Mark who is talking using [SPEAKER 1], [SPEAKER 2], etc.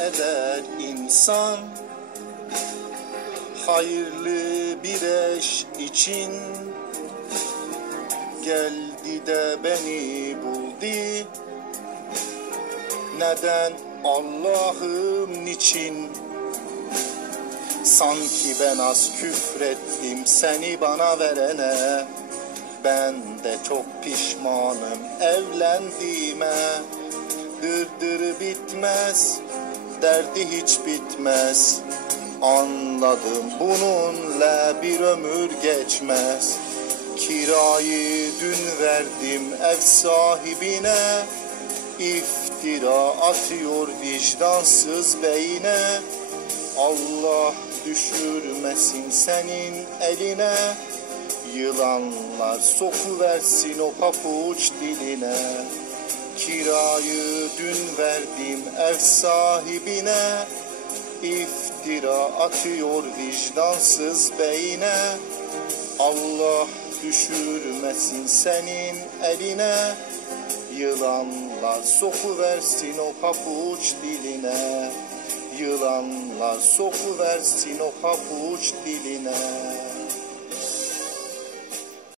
[SPEAKER 1] eder insan Hayırlı bir eş için. Geldi de beni buldu. Neden Allah'ım niçin? Sanki ben az küfrettim seni bana verene. Ben de çok pişmanım evlendiğime Dırdır bitmez, derdi hiç bitmez. Anladım bununla bir ömür geçmez. Kirayı dün verdim ev sahibine. İftira atıyor vicdansız beyine. Allah düşürmesin senin eline. Yılanlar sokuversin o papuç diline Kirayı dün verdim ev sahibine. İftira atıyor vicdansız beyine. Allah düşürmesin senin eline. Yılanlar sokuversin o papuç diline. Yılanlar sokuversin o papuç diline